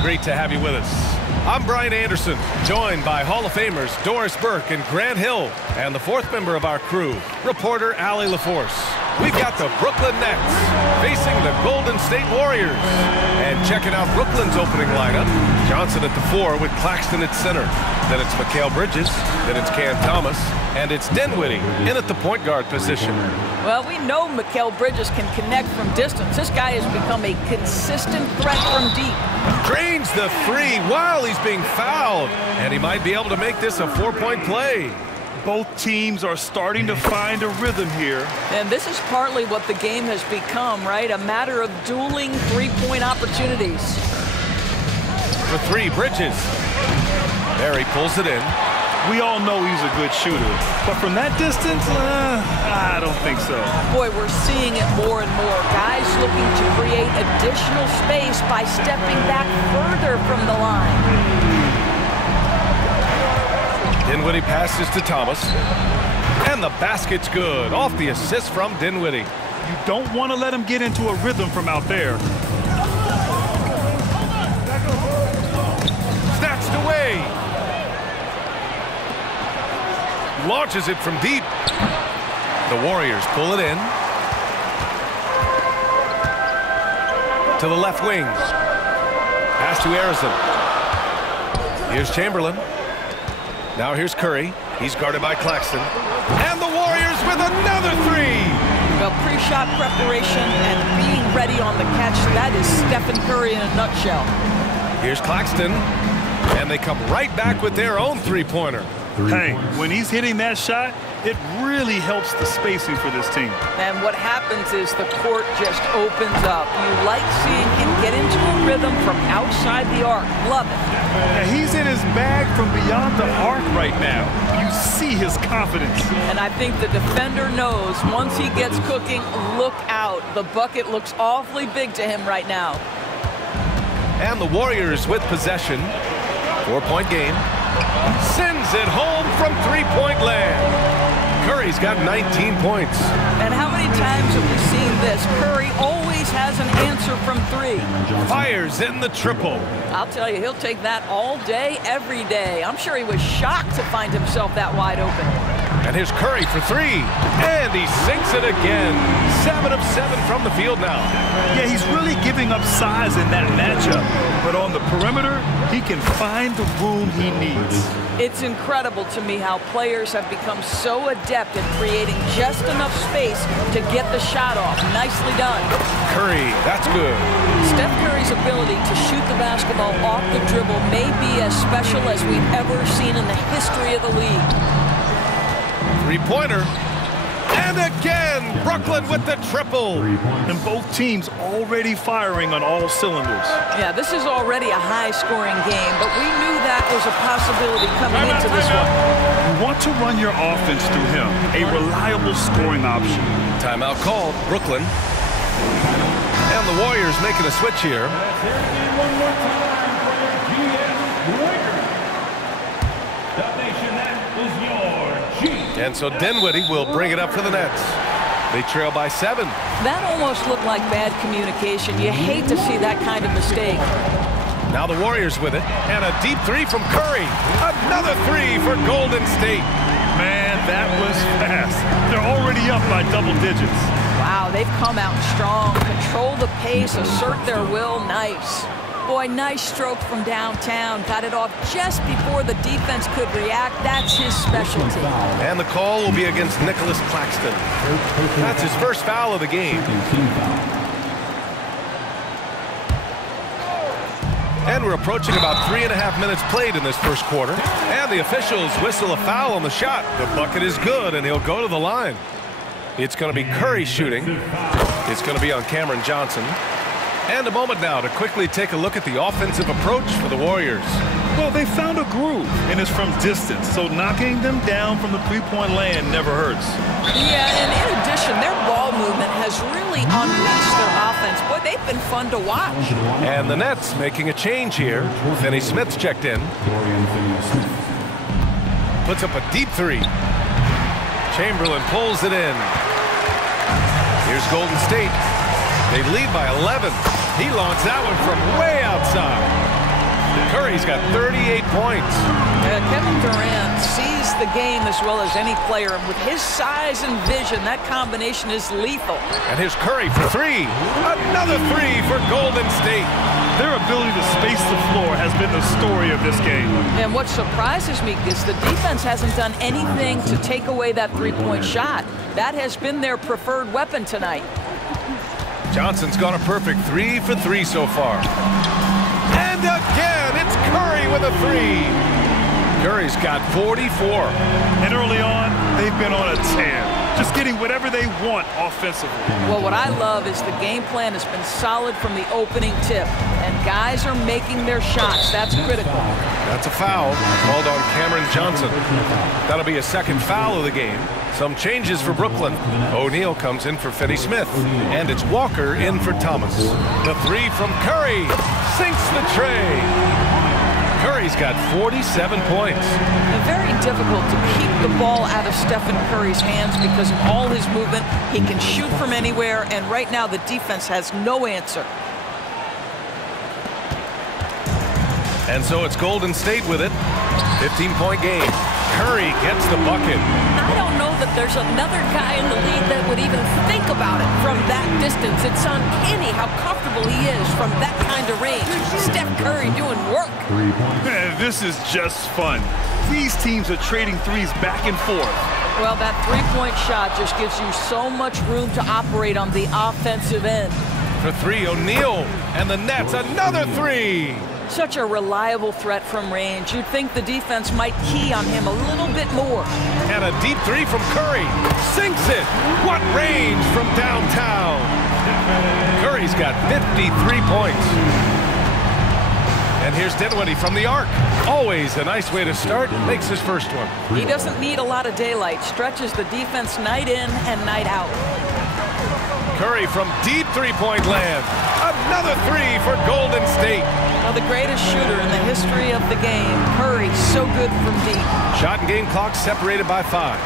Great to have you with us. I'm Brian Anderson, joined by Hall of Famers Doris Burke and Grant Hill, and the fourth member of our crew, reporter Allie LaForce. We've got the Brooklyn Nets facing the Golden State Warriors. And checking out Brooklyn's opening lineup, Johnson at the 4 with Claxton at center. Then it's Mikal Bridges, then it's Cam Thomas, and it's Dinwiddie in at the point guard position. Well, we know Mikal Bridges can connect from distance. This guy has become a consistent threat from deep. Drains the 3 while he's being fouled, and he might be able to make this a 4-point play. Both teams are starting to find a rhythm here. And this is partly what the game has become, right? A matter of dueling three-point opportunities. For 3, Bridges. There he pulls it in. We all know he's a good shooter, but from that distance, I don't think so. Boy, we're seeing it more and more. Guys looking to create additional space by stepping back further from the line. Dinwiddie passes to Thomas. And the basket's good. Off the assist from Dinwiddie. You don't want to let him get into a rhythm from out there. Snatched away. Launches it from deep. The Warriors pull it in. To the left wing. Pass to Harrison. Here's Chamberlain. Now here's Curry. He's guarded by Claxton. And the Warriors with another 3. Well, pre-shot preparation and being ready on the catch, that is Stephen Curry in a nutshell. Here's Claxton. And they come right back with their own three-pointer. Hey, when he's hitting that shot, it really helps the spacing for this team. And what happens is the court just opens up. You like seeing him get into a rhythm from outside the arc. Love it. Yeah, he's in his bag from beyond the arc right now. You see his confidence. And I think the defender knows once he gets cooking, look out. The bucket looks awfully big to him right now. And the Warriors with possession. 4-point game. Sends it home from three-point land. Curry's got 19 points. And how many times have we seen this? Curry always has an answer from 3. Fires in the triple. I'll tell you, he'll take that all day, every day. I'm sure he was shocked to find himself that wide open. And here's Curry for 3. And he sinks it again. 7 of 7 from the field now. Yeah, he's really giving up size in that matchup. But on the perimeter, he can find the room he needs. It's incredible to me how players have become so adept at creating just enough space to get the shot off. Nicely done. Curry, that's good. Steph Curry's ability to shoot the basketball off the dribble may be as special as we've ever seen in the history of the league. Three-pointer. And again, Brooklyn with the triple. And both teams already firing on all cylinders. Yeah, this is already a high-scoring game, but we knew that was a possibility coming into this one. You want to run your offense through him, a reliable scoring option. Timeout called, Brooklyn. And the Warriors making a switch here. And so Dinwiddie will bring it up for the Nets. They trail by 7. That almost looked like bad communication. You hate to see that kind of mistake. Now the Warriors with it. And a deep 3 from Curry. Another 3 for Golden State. Man, that was fast. They're already up by double digits. Wow, they've come out strong. Control the pace, assert their will. Nice. Boy, nice stroke from downtown. Got it off just before the defense could react. That's his specialty. And the call will be against Nicholas Claxton. That's his first foul of the game. And we're approaching about 3.5 minutes played in this first quarter. And the officials whistle a foul on the shot. The bucket is good, and he'll go to the line. It's going to be Curry shooting. It's going to be on Cameron Johnson. And a moment now to quickly take a look at the offensive approach for the Warriors. Well, they found a groove, and it's from distance, so knocking them down from the three-point land never hurts. Yeah, and in addition, their ball movement has really unleashed their offense. Boy, they've been fun to watch. And the Nets making a change here. Finney Smith's checked in. Puts up a deep three. Chamberlain pulls it in. Here's Golden State. They lead by 11. He launched that one from way outside. Curry's got 38 points. Kevin Durant sees the game as well as any player, and with his size and vision, that combination is lethal. And here's Curry for three. Another three for Golden State. Their ability to space the floor has been the story of this game. And what surprises me is the defense hasn't done anything to take away that three-point shot. That has been their preferred weapon tonight. Johnson's gone a perfect 3 for 3 so far. And again, it's Curry with a three. Curry's got 44. And early on, they've been on a tear, just getting whatever they want offensively. Well, what I love is the game plan has been solid from the opening tip, and guys are making their shots. That's critical. That's a foul called on Cameron Johnson. That'll be a second foul of the game. Some changes for Brooklyn. O'Neal comes in for Finney Smith, and it's Walker in for Thomas. The three from Curry sinks the tray. Curry's got 47 points. Very difficult to keep the ball out of Stephen Curry's hands because of all his movement. He can shoot from anywhere, and right now the defense has no answer. And so it's Golden State with it. 15-point game. Curry gets the bucket. I don't know that there's another guy in the league that would even think about it from that distance. It's uncanny how comfortable he is from that kind of range. Steph Curry doing work. This is just fun. These teams are trading threes back and forth. Well, that three-point shot just gives you so much room to operate on the offensive end. For three, O'Neal, and the Nets, another three. Such a reliable threat from range. You'd think the defense might key on him a little bit more. And a deep three from Curry. Sinks it. What range from downtown. Curry's got 53 points. And here's Dinwiddie from the arc. Always a nice way to start. Makes his first one. He doesn't need a lot of daylight. Stretches the defense night in and night out. Curry from deep three-point land. Another three for Golden State. Well, the greatest shooter in the history of the game. Curry, so good from deep. Shot and game clock separated by 5.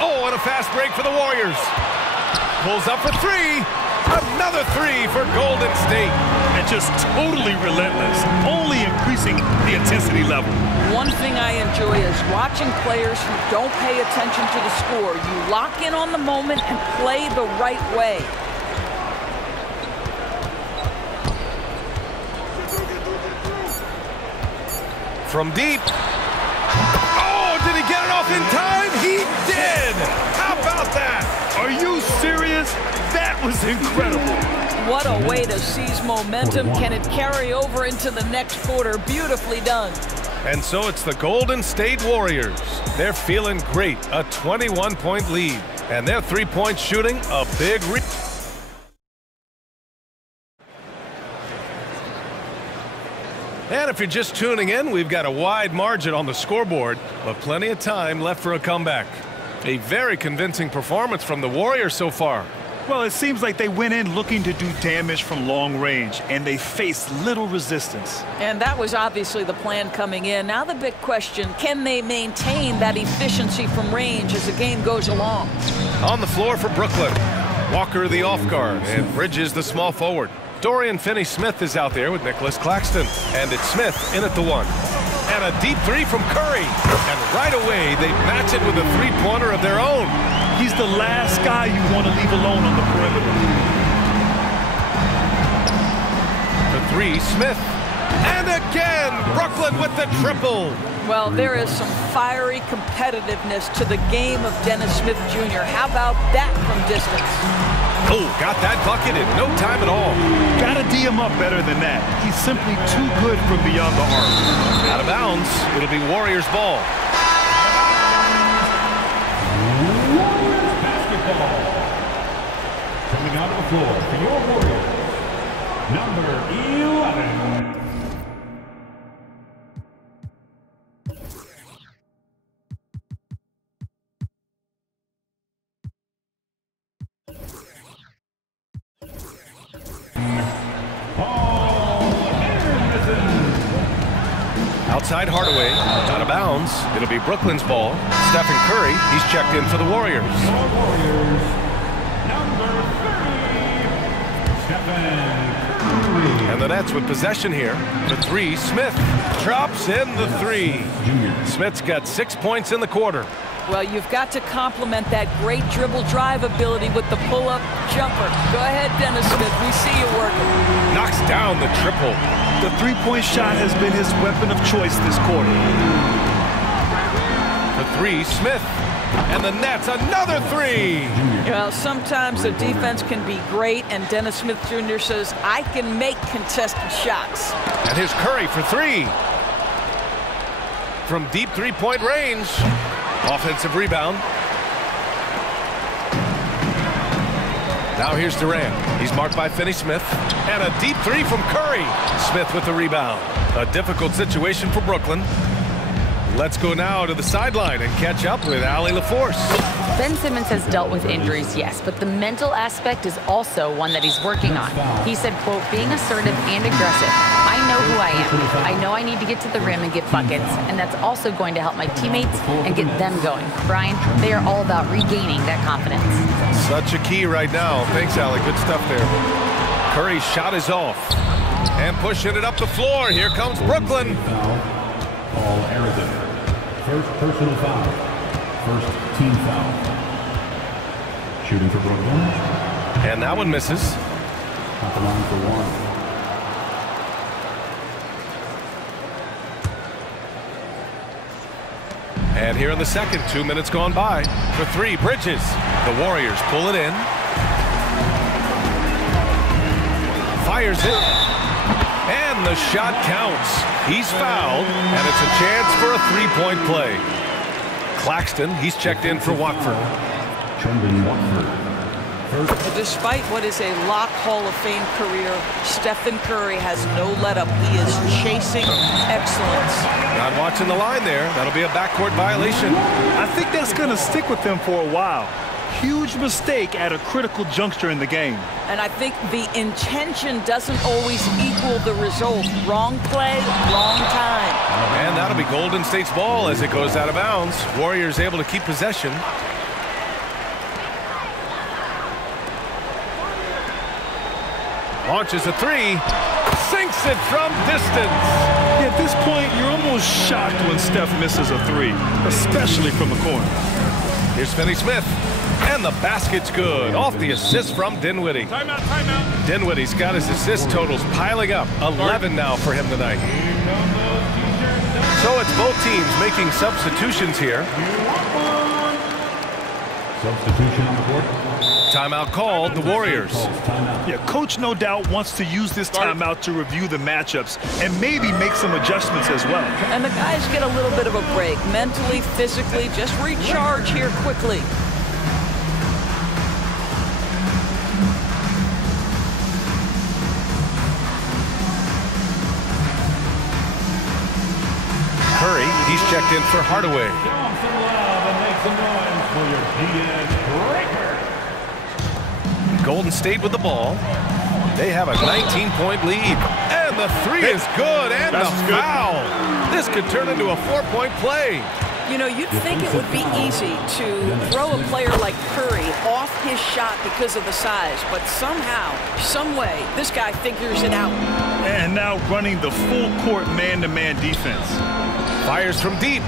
Oh, and a fast break for the Warriors. Pulls up for three. Another three for Golden State. And just totally relentless, only increasing the intensity level. One thing I enjoy is watching players who don't pay attention to the score. You lock in on the moment and play the right way. From deep. Oh, did he get it off in time? He did! How about that? Are you serious? That was incredible. What a way to seize momentum. Can it carry over into the next quarter? Beautifully done. And so it's the Golden State Warriors. They're feeling great. A 21-point lead. And their three-point shooting, a big And if you're just tuning in, we've got a wide margin on the scoreboard, but plenty of time left for a comeback. A very convincing performance from the Warriors so far. Well, it seems like they went in looking to do damage from long range, and they faced little resistance. And that was obviously the plan coming in. Now the big question, can they maintain that efficiency from range as the game goes along? On the floor for Brooklyn, Walker the off guard, and Bridges the small forward. Dorian Finney-Smith is out there with Nicholas Claxton. And it's Smith in at the one. And a deep three from Curry. And right away, they match it with a three-pointer of their own. He's the last guy you want to leave alone on the perimeter. The three, Smith. And again, Brooklyn with the triple. Well, there is some fiery competitiveness to the game of Dennis Smith Jr. How about that from distance? Oh, got that bucket in no time at all. Gotta D him up better than that. He's simply too good from beyond the arc. Out of bounds. It'll be Warriors ball. Warriors basketball. Coming out of the floor for your Warriors, number 11. Outside Hardaway, out of bounds. It'll be Brooklyn's ball. Stephen Curry, he's checked in for the Warriors. Warriors, number 30, Stephen Curry. And the Nets with possession here. The three, Smith drops in the three. Smith's got 6 points in the quarter. Well, you've got to complement that great dribble drive ability with the pull-up jumper. Go ahead, Dennis Smith. We see you working. Knocks down the triple. The three-point shot has been his weapon of choice this quarter. The three, Smith. And the Nets, another three. Well, sometimes the defense can be great, and Dennis Smith Jr. says, I can make contested shots. And here's Curry for three. From deep three-point range. Offensive rebound. Now here's Durant. He's marked by Finney-Smith. And a deep three from Curry. Smith with the rebound. A difficult situation for Brooklyn. Let's go now to the sideline and catch up with Allie LaForce. Ben Simmons has dealt with injuries, yes, but the mental aspect is also one that he's working on. He said, quote, being assertive and aggressive. I know who I am. I know I need to get to the rim and get buckets, and that's also going to help my teammates and get them going. Brian, they are all about regaining that confidence. Such a key right now. Thanks, Allie. Good stuff there. Curry's shot is off. And pushing it up the floor. Here comes Brooklyn. Paul Arizona. First personal foul. First team foul. Shooting for Brooklyn. And that one misses. At the line for one. And here in the second, 2 minutes gone by. For three, Bridges. The Warriors pull it in. Fires it. And the shot counts. He's fouled, and it's a chance for a three-point play. Claxton, he's checked in for Watford. Trendon Watford. Despite what is a lock Hall of Fame career, Stephen Curry has no let-up. He is chasing excellence. Not watching the line there. That'll be a backcourt violation. I think that's going to stick with him for a while. Huge mistake at a critical juncture in the game. And I think the intention doesn't always equal the result. Wrong play, wrong time. And that'll be Golden State's ball as it goes out of bounds. Warriors able to keep possession. Launches a three, sinks it from distance. At this point, you're almost shocked when Steph misses a three, especially from the corner. Here's Finney-Smith, and the basket's good. Off the assist from Dinwiddie. Timeout, timeout. Dinwiddie's got his assist totals piling up. 11 now for him tonight. So it's both teams making substitutions here. Substitution on the board. Timeout called, the Warriors. Yeah, coach no doubt wants to use this timeout to review the matchups and maybe make some adjustments as well. And the guys get a little bit of a break. Mentally, physically, just recharge here quickly. Curry, he's checked in for Hardaway. Show some love and make some noise for your PN Breaker. Golden State with the ball. They have a 19-point lead. And the three is good, and the foul. This could turn into a 4-point play. You know, you'd think it would be easy to throw a player like Curry off his shot because of the size, but somehow, some way, this guy figures it out. And now running the full court man-to-man defense. Fires from deep.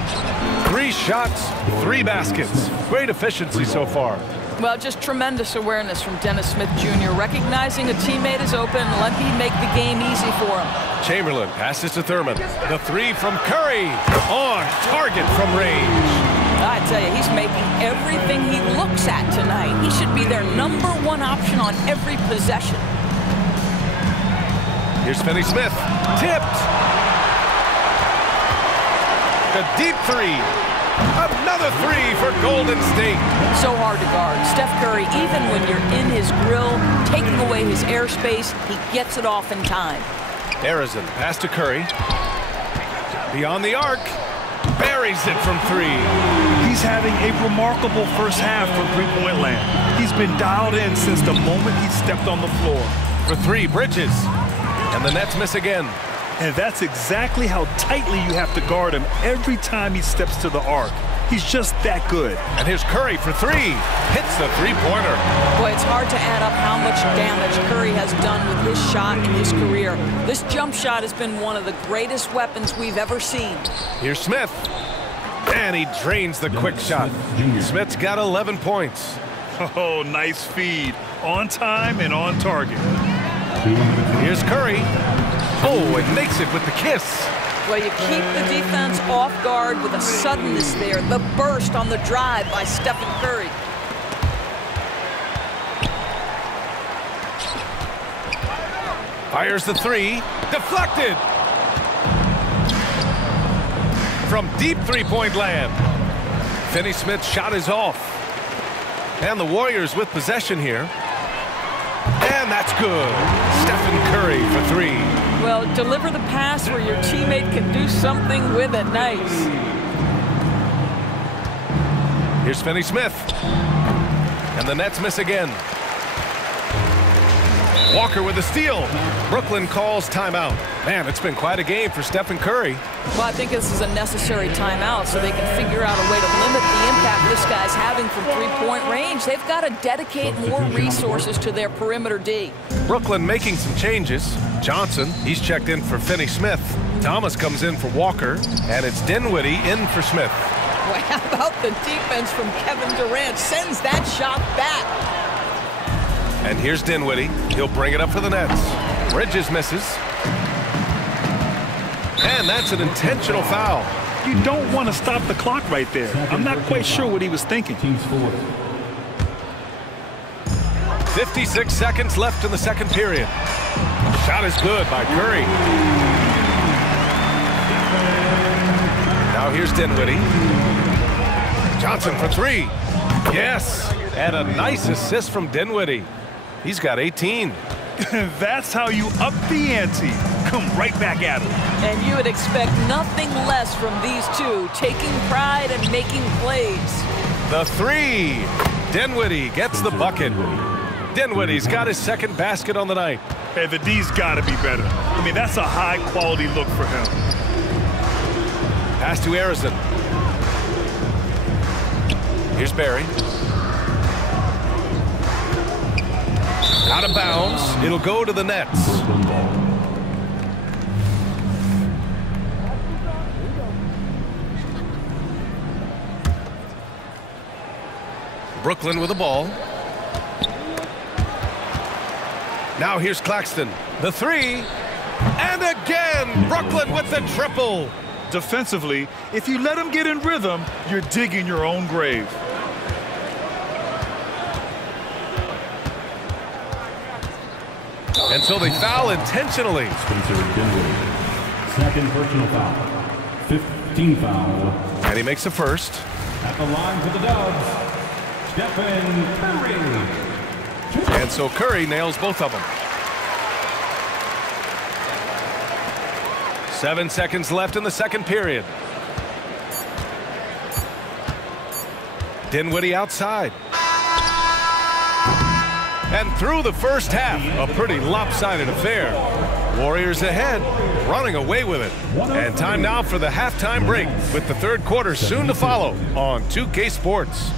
3 shots, 3 baskets. Great efficiency so far. Well, just tremendous awareness from Dennis Smith Jr. Recognizing a teammate is open, let me make the game easy for him. Chamberlain passes to Thurman. The 3 from Curry. On target from range. I tell you, he's making everything he looks at tonight. He should be their #1 option on every possession. Here's Finney-Smith. Tipped. A deep 3. Another 3 for Golden State. So hard to guard. Steph Curry, even when you're in his grill, taking away his airspace, he gets it off in time. Harrison, pass to Curry. Beyond the arc. Buries it from 3. He's having a remarkable first half from three-point land. He's been dialed in since the moment he stepped on the floor. For 3, Bridges. And the Nets miss again. And that's exactly how tightly you have to guard him every time he steps to the arc. He's just that good. And here's Curry for three. Hits the three-pointer. Boy, it's hard to add up how much damage Curry has done with his shot in his career. This jump shot has been one of the greatest weapons we've ever seen. Here's Smith. And he drains the quick shot. Smith's got 11 points. Oh, nice feed. On time and on target. Here's Curry. Oh, and makes it with the kiss. Well, you keep the defense off guard with a suddenness there. The burst on the drive by Stephen Curry. Fires the three. Deflected. From deep three-point land. Finney-Smith's shot is off. And the Warriors with possession here. And that's good. Stephen Curry for three. Well, deliver the pass where your teammate can do something with it. Nice. Here's Finney-Smith. And the Nets miss again. Walker with a steal. Brooklyn calls timeout. Man, it's been quite a game for Stephen Curry. Well, I think this is a necessary timeout so they can figure out a way to limit the impact this guy's having from three-point range. They've got to dedicate more resources to their perimeter D. Brooklyn making some changes. Johnson, he's checked in for Finney-Smith. Thomas comes in for Walker, and it's Dinwiddie in for Smith. Well, how about the defense from Kevin Durant? Sends that shot back. And here's Dinwiddie. He'll bring it up for the Nets. Bridges misses. And that's an intentional foul. You don't want to stop the clock right there. I'm not quite sure what he was thinking. 56 seconds left in the second period. Shot is good by Curry. Now here's Dinwiddie. Johnson for three. Yes. And a nice assist from Dinwiddie. He's got 18. That's how you up the ante. Come right back at him. And you would expect nothing less from these two, taking pride and making plays. The three. Dinwiddie gets the bucket. Dinwiddie's got his second basket on the night. Hey, the D's got to be better. I mean, that's a high-quality look for him. Pass to Harrison. Here's Barry. Out of bounds. It'll go to the Nets. Brooklyn with the ball. Now here's Claxton. The three. And again, Brooklyn with the triple. Defensively, if you let him get in rhythm, you're digging your own grave. And so they foul intentionally. Spencer Dinwiddie. Second personal foul. 15 foul. And he makes the first. At the line for the Dubs, Stephen Curry. And so Curry nails both of them. 7 seconds left in the second period. Dinwiddie outside. And through the first half, a pretty lopsided affair. Warriors ahead, running away with it. And time now for the halftime break, with the third quarter soon to follow on 2K Sports.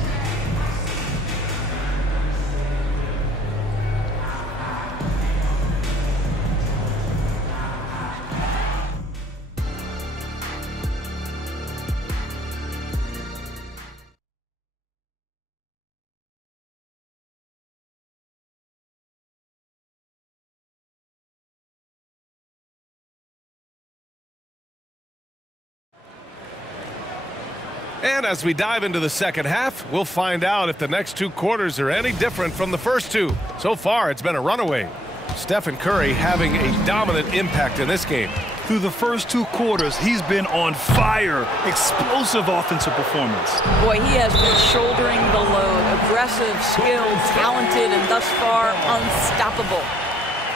And as we dive into the second half, we'll find out if the next two quarters are any different from the first two. So far, it's been a runaway. Stephen Curry having a dominant impact in this game. Through the first two quarters, he's been on fire. Explosive offensive performance. Boy, he has been shouldering the load. Aggressive, skilled, talented, and thus far unstoppable.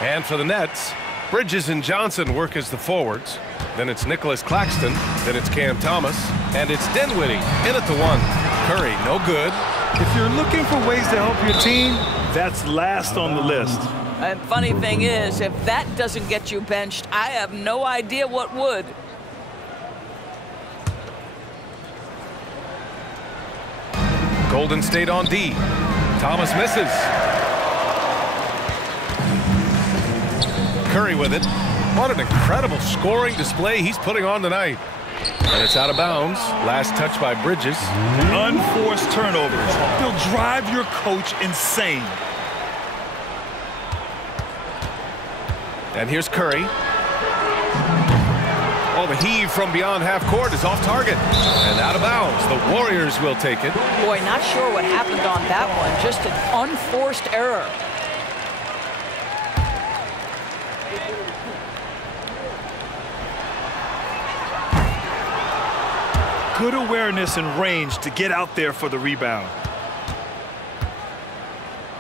And for the Nets, Bridges and Johnson work as the forwards. Then it's Nicholas Claxton. Then it's Cam Thomas. And it's Dinwiddie in at the one. Curry, no good. If you're looking for ways to help your team, that's last on the list. And funny thing is, if that doesn't get you benched, I have no idea what would. Golden State on D. Thomas misses. Curry with it. What an incredible scoring display he's putting on tonight. And it's out of bounds. Last touch by Bridges. Unforced turnovers. They'll drive your coach insane. And here's Curry. Oh, the heave from beyond half court is off target. And out of bounds. The Warriors will take it. Boy, not sure what happened on that one. Just an unforced error. Good awareness and range to get out there for the rebound.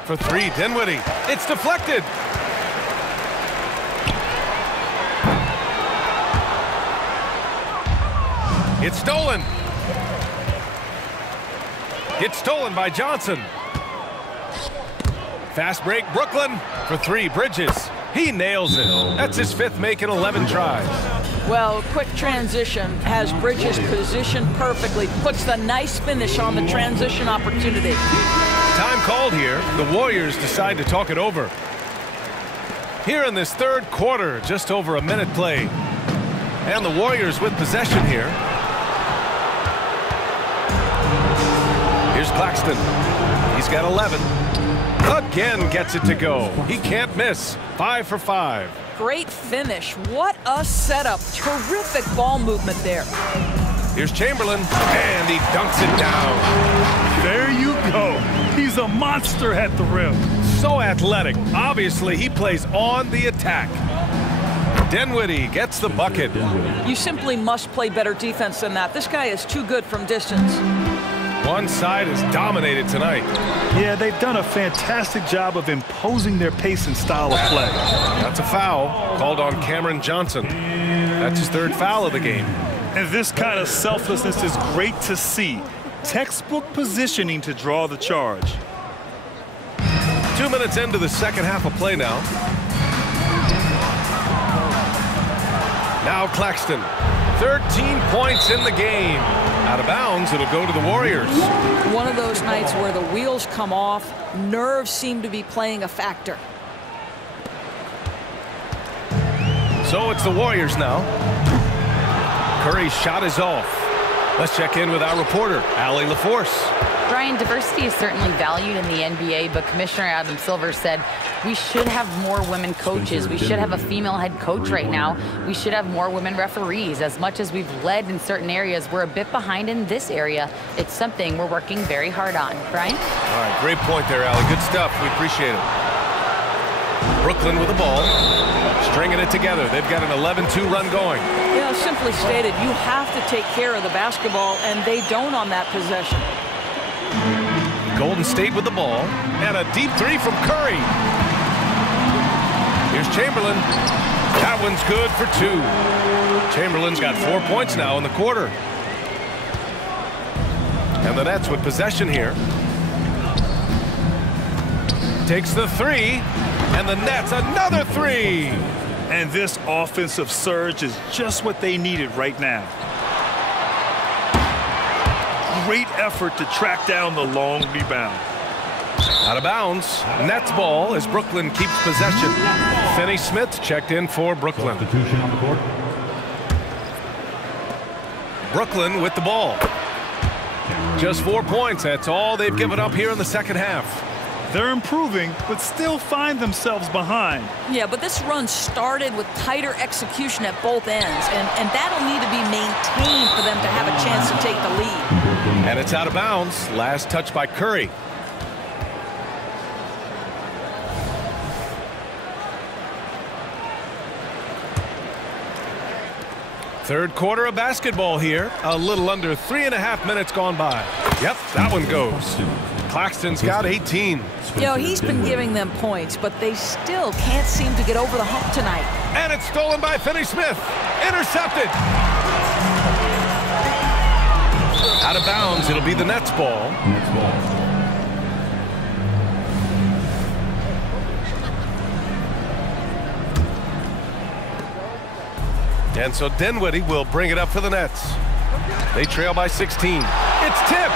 For three, Dinwiddie. It's deflected. It's stolen. It's stolen by Johnson. Fast break, Brooklyn. For three, Bridges. He nails it. That's his fifth make in 11 tries. Well, quick transition has Bridges positioned perfectly. Puts the nice finish on the transition opportunity. Time called here. The Warriors decide to talk it over. Here in this third quarter, just over a minute play. And the Warriors with possession here. Here's Claxton. He's got 11. Again gets it to go. He can't miss. 5 for 5. Great finish. What a setup. Terrific ball movement there. Here's Chamberlain, and he dunks it down. There you go. He's a monster at the rim. So athletic. Obviously, he plays on the attack. Dinwiddie gets the bucket. You simply must play better defense than that. This guy is too good from distance. One side is dominated tonight. Yeah, they've done a fantastic job of imposing their pace and style of play. That's a foul called on Cameron Johnson. That's his third foul of the game. And this kind of selflessness is great to see. Textbook positioning to draw the charge. 2 minutes into the second half of play now. Now Claxton. 13 points in the game. Out of bounds, it'll go to the Warriors. One of those nights where the wheels come off, nerves seem to be playing a factor. So it's the Warriors now. Curry's shot is off. Let's check in with our reporter, Allie LaForce. Brian, diversity is certainly valued in the NBA, but Commissioner Adam Silver said we should have more women coaches. We should have a female head coach right now. We should have more women referees. As much as we've led in certain areas, we're a bit behind in this area. It's something we're working very hard on. Brian? All right, great point there, Allie. Good stuff. We appreciate it. Brooklyn with the ball, stringing it together. They've got an 11-2 run going. Yeah, simply stated, you have to take care of the basketball, and they don't on that possession. Golden State with the ball, and a deep three from Curry. Here's Chamberlain. That one's good for 2. Chamberlain's got 4 points now in the quarter. And the Nets with possession here. Takes the 3, and the Nets another 3. And this offensive surge is just what they needed right now. Great effort to track down the long rebound. Out of bounds. Nets ball as Brooklyn keeps possession. Finney-Smith checked in for Brooklyn. Substitution on the court. Brooklyn with the ball. Just 4 points. That's all they've given up here in the second half. They're improving, but still find themselves behind. Yeah, but this run started with tighter execution at both ends, and that'll need to be maintained for them to have a chance to take the lead. And it's out of bounds. Last touch by Curry. Third quarter of basketball here. A little under 3.5 minutes gone by. Yep, that one goes. Claxton's got 18. You know, he's been giving them points, but they still can't seem to get over the hump tonight. And it's stolen by Finney-Smith. Intercepted. Out of bounds. It'll be the Nets ball. And so Dinwiddie will bring it up for the Nets. They trail by 16. It's tipped.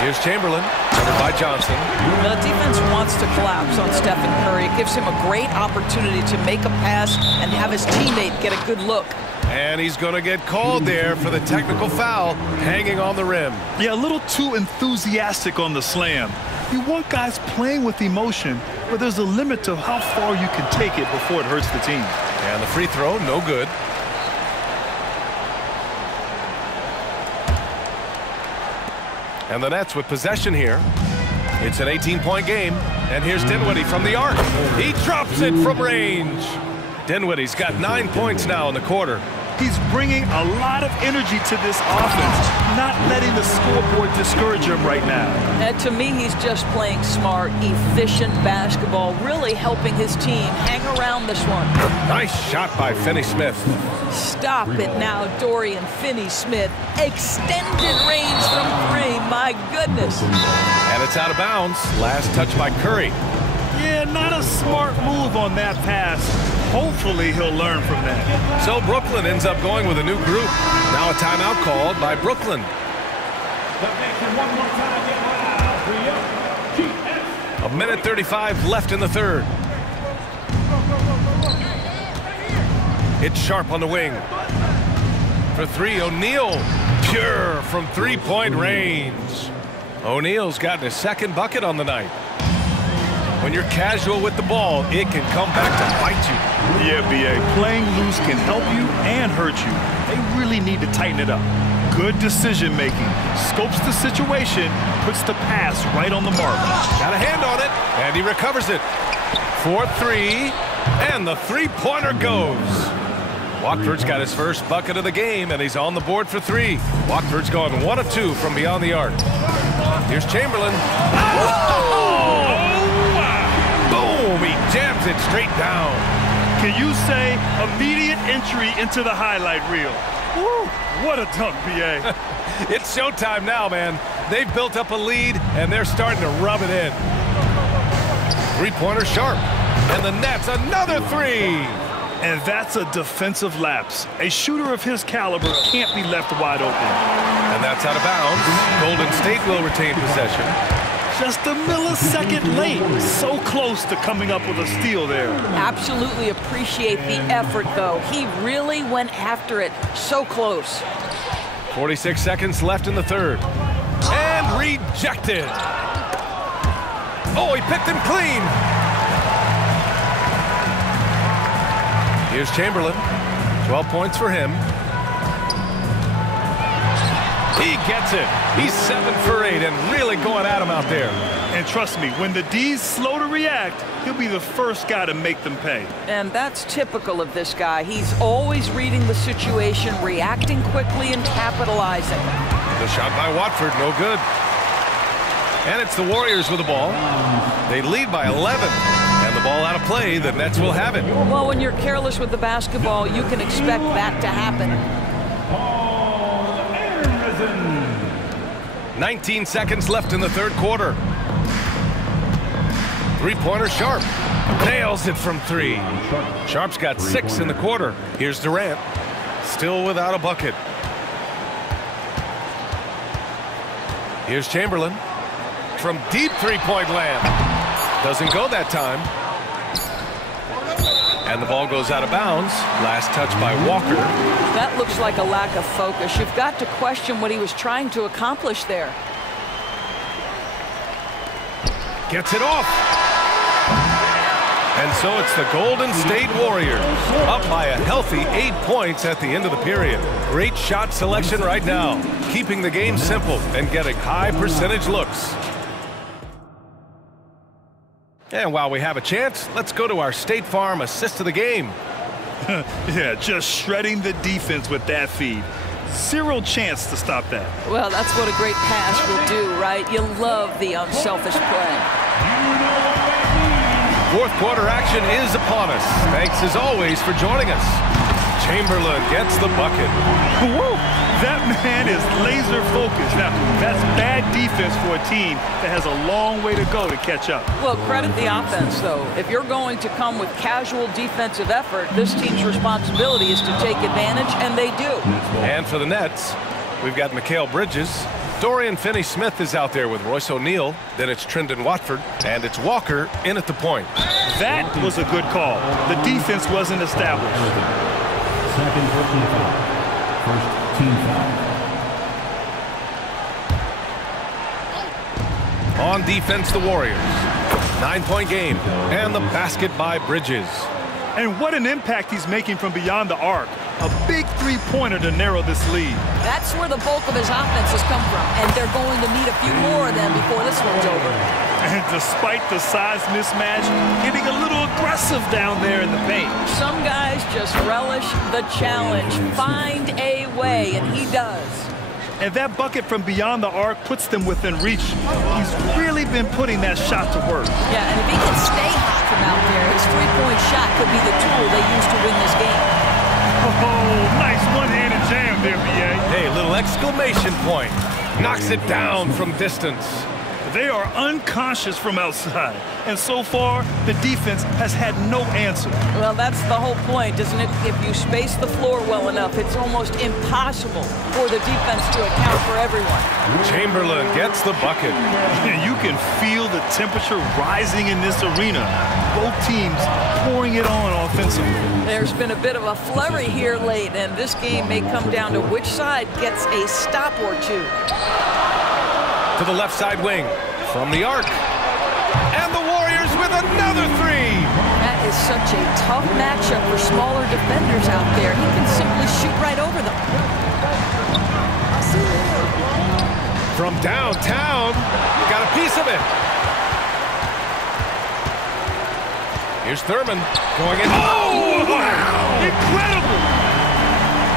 Here's Chamberlain, covered by Johnson. The defense wants to collapse on Stephen Curry. It gives him a great opportunity to make a pass and have his teammate get a good look. And he's going to get called there for the technical foul, hanging on the rim. Yeah, a little too enthusiastic on the slam. You want guys playing with emotion, but there's a limit to how far you can take it before it hurts the team. And the free throw, no good. And the Nets with possession here. It's an 18-point game. And here's Dinwiddie from the arc. He drops it from range. Dinwiddie's got 9 points now in the quarter. He's bringing a lot of energy to this offense, not letting the scoreboard discourage him right now. And to me, he's just playing smart, efficient basketball, really helping his team hang around this one. Nice shot by Finney-Smith. Stop it now, Dorian Finney-Smith. Extended range from 3, my goodness. And it's out of bounds. Last touch by Curry. Yeah, not a smart move on that pass. Hopefully he'll learn from that. So Brooklyn ends up going with a new group. Now a timeout called by Brooklyn. A minute 35 left in the third. It's Sharp on the wing. For 3, O'Neal. Pure from three-point range. O'Neal's gotten his second bucket on the night. When you're casual with the ball, it can come back to bite you. Yeah, B.A. Playing loose can help you and hurt you. They really need to tighten it up. Good decision-making. Scopes the situation, puts the pass right on the mark. Got a hand on it, and he recovers it. 4-3, and the three-pointer goes. Watford's got his first bucket of the game, and he's on the board for 3. Watford's going 1 of 2 from beyond the arc. Here's Chamberlain. Boom! He jams it straight down. Can you say immediate entry into the highlight reel? Woo! What a dunk, B.A. It's showtime now, man. They've built up a lead, and they're starting to rub it in. Three-pointer Sharp. And the Nets, another 3. And that's a defensive lapse. A shooter of his caliber can't be left wide open. And that's out of bounds. Golden State will retain possession. Just a millisecond late. So close to coming up with a steal there. Absolutely appreciate the effort, though. He really went after it. So close. 46 seconds left in the third. And rejected. Oh, he picked him clean. Here's Chamberlain. 12 points for him. He gets it. He's 7 for 8 and really going at him out there. And trust me, when the D's slow to react, he'll be the first guy to make them pay. And that's typical of this guy. He's always reading the situation, reacting quickly and capitalizing. The shot by Watford, no good. And it's the Warriors with the ball. They lead by 11. And the ball out of play, the Nets will have it. Well, when you're careless with the basketball, you can expect that to happen. 19 seconds left in the third quarter. Three-pointer Sharp. Nails it from 3. Sharp's got 6 in the quarter. Here's Durant. Still without a bucket. Here's Chamberlain. From deep three-point land. Doesn't go that time. And the ball goes out of bounds. Last touch by Walker. That looks like a lack of focus. You've got to question what he was trying to accomplish there. Gets it off. And so it's the Golden State Warriors up by a healthy 8 points at the end of the period. Great shot selection right now, keeping the game simple and getting high percentage looks. And while we have a chance, let's go to our State Farm assist of the game. Yeah, just shredding the defense with that feed. Zero chance to stop that. Well, that's what a great pass will do, right? You love the unselfish play. Fourth quarter action is upon us. Thanks as always for joining us. Chamberlain gets the bucket. Woo! That man is laser focused. Now, that's bad defense for a team that has a long way to go to catch up. Well, credit the offense, though. If you're going to come with casual defensive effort, this team's responsibility is to take advantage, and they do. And for the Nets, we've got Mikal Bridges. Dorian Finney-Smith is out there with Royce O'Neal. Then it's Trendon Watford, and it's Walker in at the point. That was a good call. The defense wasn't established. Second personal foul. First team foul. On defense, the Warriors. 9-point game, and the basket by Bridges. And what an impact he's making from beyond the arc. A big three-pointer to narrow this lead. That's where the bulk of his offense has come from, and they're going to need a few more of them before this one's over. And despite the size mismatch, getting a little aggressive down there in the paint. Some guys just relish the challenge. Find a way, and he does. And that bucket from beyond the arc puts them within reach. He's really been putting that shot to work. Yeah, and if he can stay hot from out there, his three-point shot could be the tool they use to win this game. Oh, nice one-handed jam there, B.A. Hey, little exclamation point. Knocks it down from distance. They are unconscious from outside. And so far, the defense has had no answer. Well, that's the whole point, isn't it? If you space the floor well enough, it's almost impossible for the defense to account for everyone. Chamberlain gets the bucket. You can feel the temperature rising in this arena. Both teams pouring it on offensively. There's been a bit of a flurry here late, and this game may come down to which side gets a stop or two. To the left side wing, from the arc. And the Warriors with another three. That is such a tough matchup for smaller defenders out there. He can simply shoot right over them. From downtown, got a piece of it. Here's Thurman going in. Oh, wow! Incredible!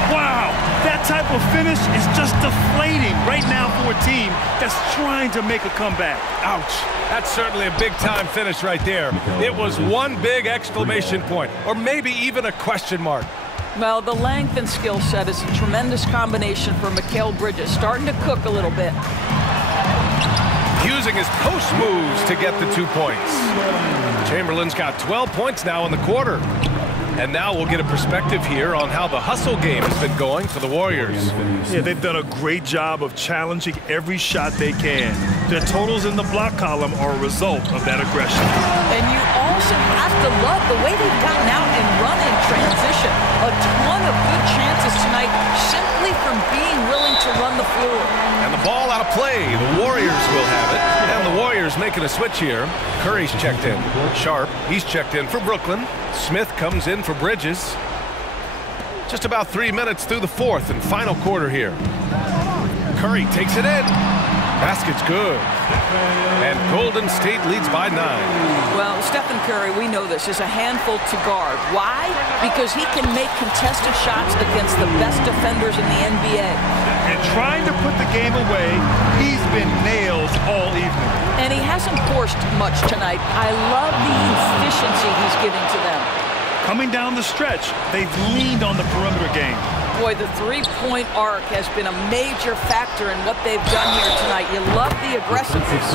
Wow, that type of finish is just deflating right now for a team that's trying to make a comeback. Ouch. That's certainly a big-time finish right there. It was one big exclamation point, or maybe even a question mark. Well, the length and skill set is a tremendous combination for Mikal Bridges, starting to cook a little bit. Using his post moves to get the 2 points. Chamberlain's got 12 points now in the quarter. And now we'll get a perspective here on how the hustle game has been going for the Warriors. Yeah, they've done a great job of challenging every shot they can. Their totals in the block column are a result of that aggression. And you also have to love the way they've gotten out and run in transition. A ton of good chances tonight simply from being willing to run the floor. And the ball out of play. The Warriors will have it. And the Warriors making a switch here. Curry's checked in. Sharp, he's checked in for Brooklyn. Smith comes in for Bridges. Just about 3 minutes through the fourth and final quarter here. Curry takes it in. Basket's good. And Golden State leads by 9. Well, Stephen Curry, we know this, is a handful to guard. Why? Because he can make contested shots against the best defenders in the NBA. And trying to put the game away, he's been nails all evening. And he hasn't forced much tonight. I love the efficiency he's giving to them. Coming down the stretch, they've leaned on the perimeter game. Boy, the three-point arc has been a major factor in what they've done here tonight. You love the aggressiveness.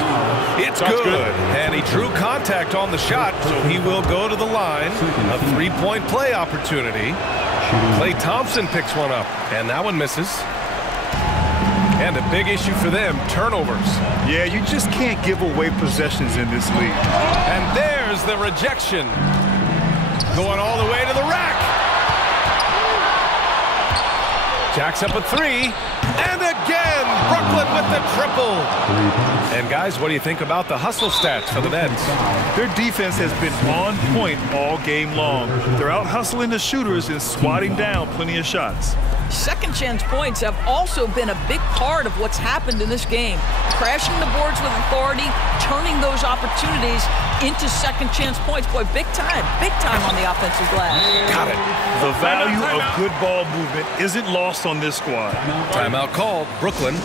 It's good. And he drew contact on the shot, so he will go to the line. A three-point play opportunity. Klay Thompson picks one up, and that one misses. And a big issue for them, turnovers. Yeah, you just can't give away possessions in this league. And there's the rejection. Going all the way to the rack. Jacks up a three. And again, Brooklyn with the triple. And guys, what do you think about the hustle stats for the Nets? Their defense has been on point all game long. They're out hustling the shooters and swatting down plenty of shots. Second chance points have also been a big part of what's happened in this game. Crashing the boards with authority, turning those opportunities into second chance points. Boy, big time on the offensive glass. Got it. The value of good ball movement isn't lost on this squad. Timeout called, Brooklyn. All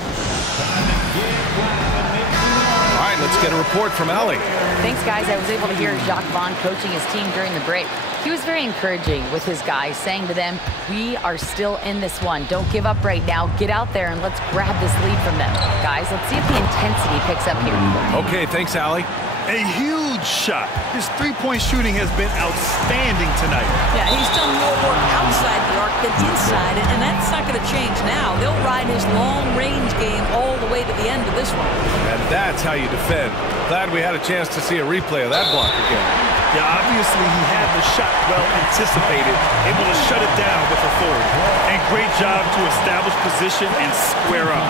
right, let's get a report from Allie. Thanks, guys. I was able to hear Jacques Vaughn coaching his team during the break. He was very encouraging with his guys, saying to them, we are still in this one. Don't give up right now. Get out there and let's grab this lead from them. Guys, let's see if the intensity picks up here. Okay, thanks, Allie. A huge shot. His three-point shooting has been outstanding tonight. Yeah, he's done more work outside the arc than inside it, and that's not going to change now. They'll ride his long-range game all the way to the end of this one. And that's how you defend. Glad we had a chance to see a replay of that block again. Yeah, obviously he had the shot well anticipated, able to shut it down with authority. And great job to establish position and square up.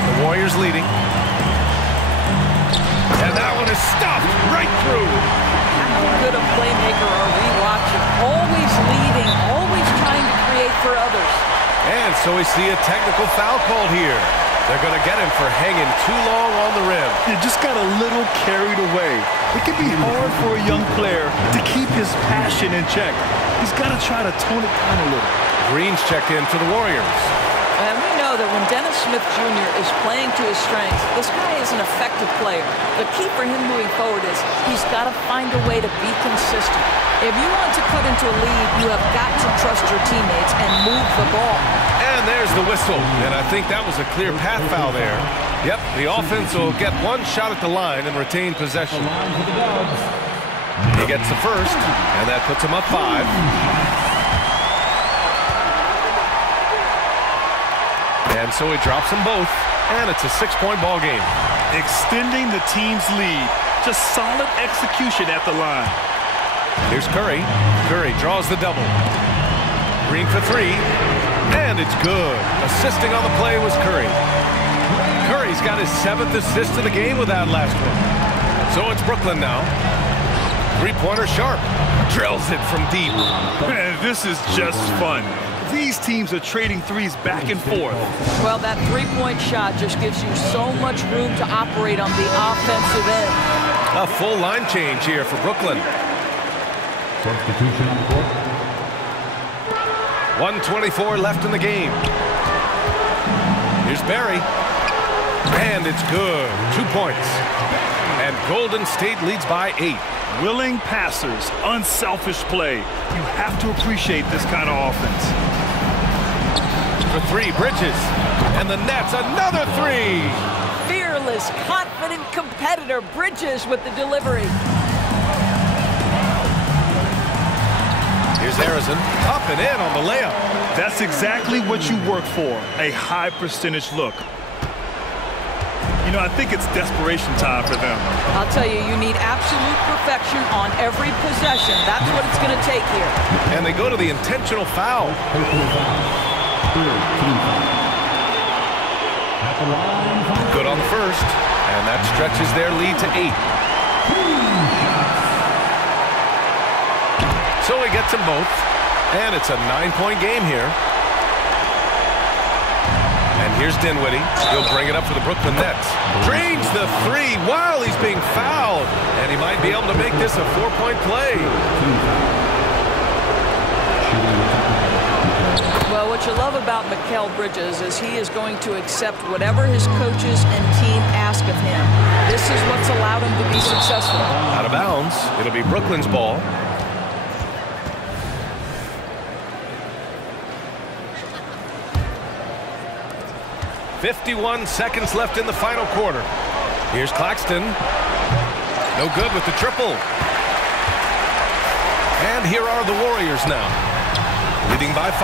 The Warriors leading. And that one is stuffed right through. How good a playmaker are we watching? Always leading, always trying to create for others. And so we see a technical foul called here. They're going to get him for hanging too long on the rim. He just got a little carried away. It can be hard for a young player to keep his passion in check. He's got to try to tone it down a little. Green's checked in for the Warriors. And we know that when Dennis Smith Jr. is playing to his strengths, this guy is an effective player. The key for him moving forward is he's got to find a way to be consistent. If you want to cut into a lead, you have got to trust your teammates and move the ball. And there's the whistle. And I think that was a clear path foul there. Yep, the offense will get one shot at the line and retain possession. He gets the first, and that puts him up 5. And so he drops them both, and it's a 6-point ball game. Extending the team's lead. Just solid execution at the line. Here's Curry. Curry draws the double. Green for 3, and it's good. Assisting on the play was Curry. Curry's got his 7th assist of the game with that last one. So it's Brooklyn now. Three-pointer Sharp. Drills it from deep. Man, this is just fun. These teams are trading threes back and forth. Well, that three-point shot just gives you so much room to operate on the offensive end. A full line change here for Brooklyn. Substitution on the court. 1:24 left in the game. Here's Barry. And it's good. 2 points. And Golden State leads by 8. Willing passers, unselfish play. You have to appreciate this kind of offense. For 3, Bridges. And the Nets, another 3. Fearless, confident competitor. Bridges with the delivery. Here's Harrison, up and in on the layup. That's exactly what you work for, a high percentage look. You know, I think it's desperation time for them. I'll tell you, you need absolute perfection on every possession. That's what it's going to take here. And they go to the intentional foul. Good on the first, and that stretches their lead to 8. So he gets them both, and it's a 9-point game here. And here's Dinwiddie. He'll bring it up for the Brooklyn Nets. Drains the 3 while he's being fouled. And he might be able to make this a 4-point play. Well, what you love about Mikal Bridges is he is going to accept whatever his coaches and team ask of him. This is what's allowed him to be successful. Out of bounds. It'll be Brooklyn's ball. .51 seconds left in the final quarter. Here's Claxton. No good with the triple. And here are the Warriors now. Leading by 5.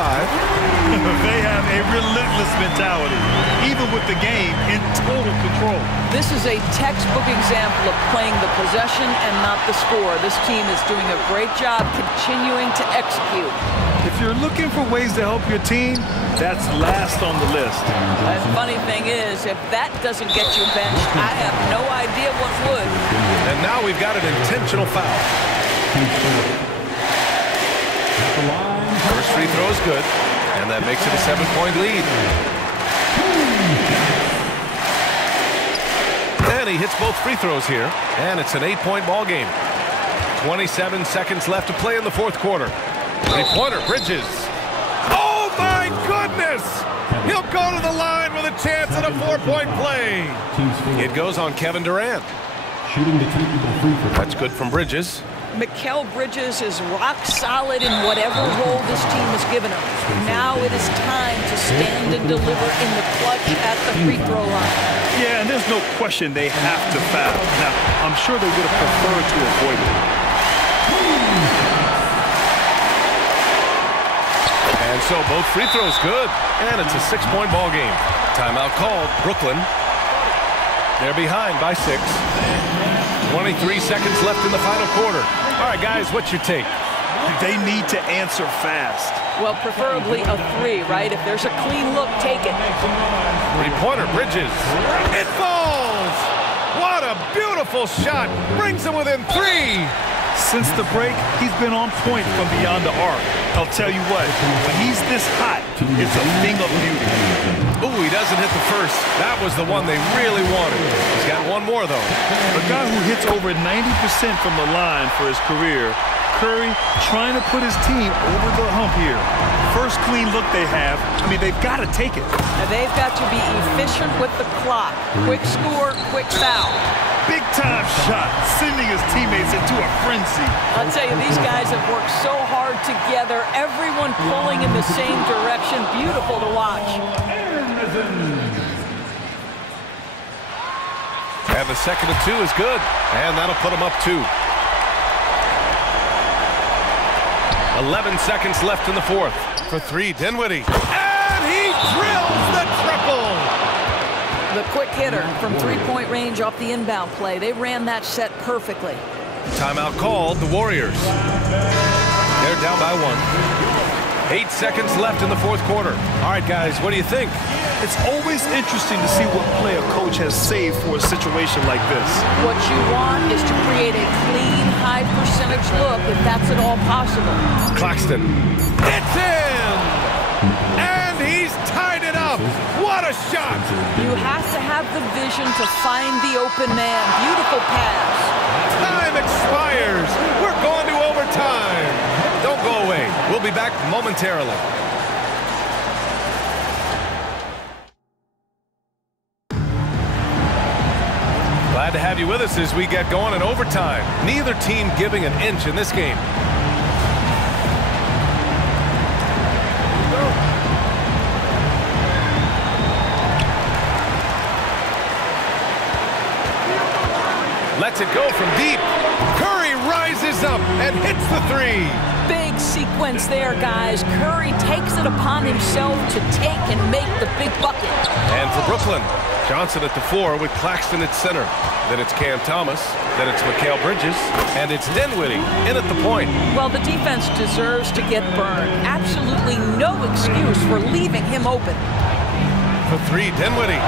They have a relentless mentality, even with the game in total control. This is a textbook example of playing the possession and not the score. This team is doing a great job continuing to execute. If you're looking for ways to help your team, that's last on the list. And the funny thing is, if that doesn't get you benched, I have no idea what would. And now we've got an intentional foul. First free throw is good, and that makes it a 7-point lead. And he hits both free throws here, and it's an 8-point ball game. 27 seconds left to play in the fourth quarter. Three-pointer, Bridges. Oh, my goodness! He'll go to the line with a chance at a 4-point play. It goes on Kevin Durant. Shooting the free throw. That's good from Bridges. Mikal Bridges is rock solid in whatever role this team has given him. Now it is time to stand and deliver in the clutch at the free throw line. Yeah, and there's no question they have to foul. Now, I'm sure they would have preferred to avoid it. And so both free throws good, and it's a 6-point ball game. Timeout called, Brooklyn. They're behind by 6. 23 seconds left in the final quarter. All right, guys, what's your take? They need to answer fast. Well, preferably a 3, right? If there's a clean look, take it. Three-pointer, Bridges. It falls! What a beautiful shot! Brings them within 3. Since the break, he's been on point from beyond the arc. I'll tell you what, when he's this hot, it's a thing of beauty. Ooh, he doesn't hit the first. That was the one they really wanted. He's got one more, though. A guy who hits over 90% from the line for his career, Curry trying to put his team over the hump here. First clean look they have. I mean, they've got to take it. And they've got to be efficient with the clock. Quick score, quick foul. Big-time shot, sending his teammates into a frenzy. I'll tell you, these guys have worked so hard together. Everyone pulling in the same direction. Beautiful to watch. And the second and 2 is good. And that'll put them up 2. 11 seconds left in the fourth. For 3, Dinwiddie. And he drills the triple! The quick hitter from three-point range off the inbound play. They ran that set perfectly. Timeout called, the Warriors. They're down by 1. 8 seconds left in the fourth quarter. All right, guys, what do you think? It's always interesting to see what play a coach has saved for a situation like this. What you want is to create a clean, high-percentage look, if that's at all possible. Claxton. It's in! And he's tied it up! What a shot! You have to have the vision to find the open man. Beautiful pass. Time expires. We're going to overtime. Don't go away. We'll be back momentarily. Glad to have you with us as we get going in overtime. Neither team giving an inch in this game. Lets it go from deep. Curry rises up and hits the 3. Big sequence there, guys. Curry takes it upon himself to take and make the big bucket. And for Brooklyn, Johnson at the 4 with Claxton at center. Then it's Cam Thomas. Then it's Mikal Bridges. And it's Dinwiddie in at the point. Well, the defense deserves to get burned. Absolutely no excuse for leaving him open. For 3, Dinwiddie.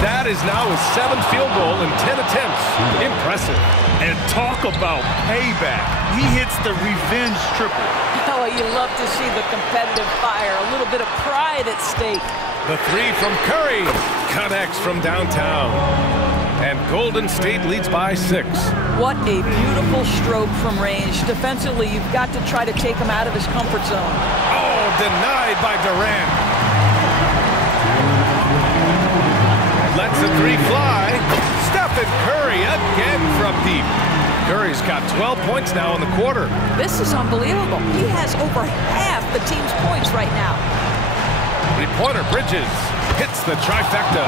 That is now his 7th field goal in 10 attempts. Impressive. And talk about payback. He hits the revenge triple. Oh, you love to see the competitive fire. A little bit of pride at stake. The 3 from Curry connects from downtown. And Golden State leads by 6. What a beautiful stroke from range. Defensively, you've got to try to take him out of his comfort zone. Oh, denied by Durant. Lets the 3 fly. Stephen Curry again from deep. Curry's got 12 points now in the quarter. This is unbelievable. He has over half the team's points right now. Three-pointer, Bridges hits the trifecta.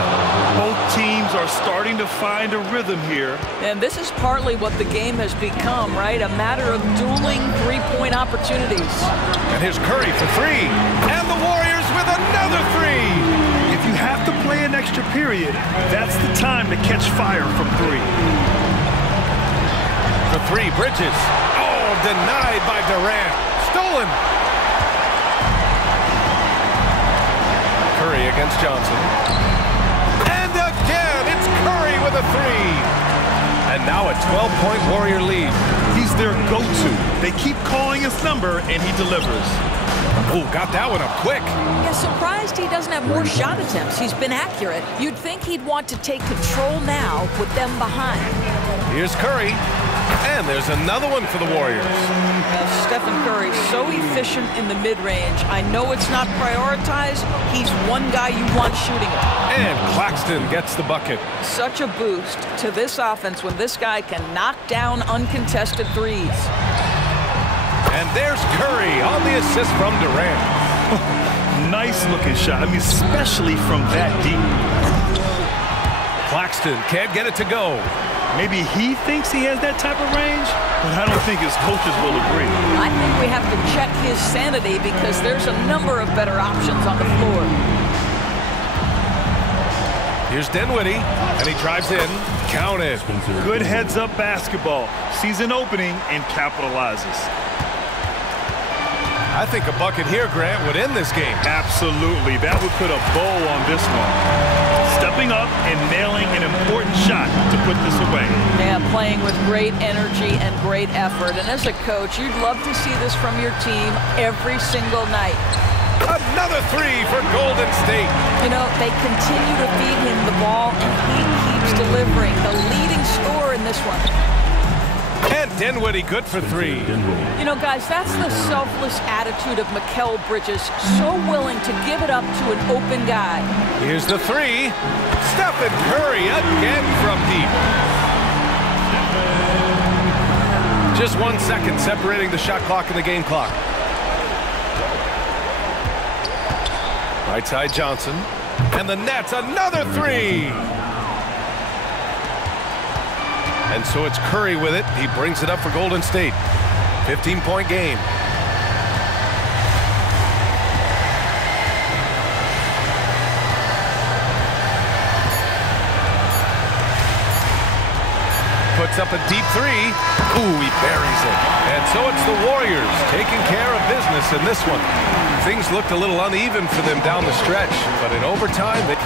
Both teams are starting to find a rhythm here. And this is partly what the game has become, right? A matter of dueling three-point opportunities. And here's Curry for 3. And the Warriors with another 3. If you have to play an extra period, that's the time to catch fire from 3. For 3, Bridges. Oh, denied by Durant. Stolen. Curry against Johnson. And again, it's Curry with a 3. And now a 12-point Warrior lead. He's their go-to. They keep calling his number, and he delivers. Oh, got that one up quick. Yeah, surprised he doesn't have more shot attempts. He's been accurate. You'd think he'd want to take control now with them behind. Here's Curry. And there's another one for the Warriors. Now, Stephen Curry, so efficient in the mid-range. I know it's not prioritized. He's one guy you want shooting it. And Claxton gets the bucket. Such a boost to this offense when this guy can knock down uncontested threes. And there's Curry on the assist from Durant. Nice looking shot. I mean, especially from that deep. Claxton can't get it to go. Maybe he thinks he has that type of range, but I don't think his coaches will agree. I think we have to check his sanity because there's a number of better options on the floor. Here's Dinwiddie, and he drives in. Count it. Good heads-up basketball. Sees an opening and capitalizes. I think a bucket here, Grant, would end this game. Absolutely. That would put a bow on this one. Stepping up and nailing an important shot to put this away. Yeah, playing with great energy and great effort. And as a coach, you'd love to see this from your team every single night. Another three for Golden State. You know, they continue to feed him the ball, and he keeps delivering. The leading scorer in this one. And Dinwiddie good for three. You know, guys, that's the selfless attitude of Mikal Bridges. So willing to give it up to an open guy. Here's the three. Stephen Curry again from deep. Just 1 second separating the shot clock and the game clock. Right side Johnson. And the Nets, another three. And so it's Curry with it. He brings it up for Golden State. 15-point game. Puts up a deep three. Ooh, he buries it. And so it's the Warriors taking care of business in this one. Things looked a little uneven for them down the stretch, but in overtime, they...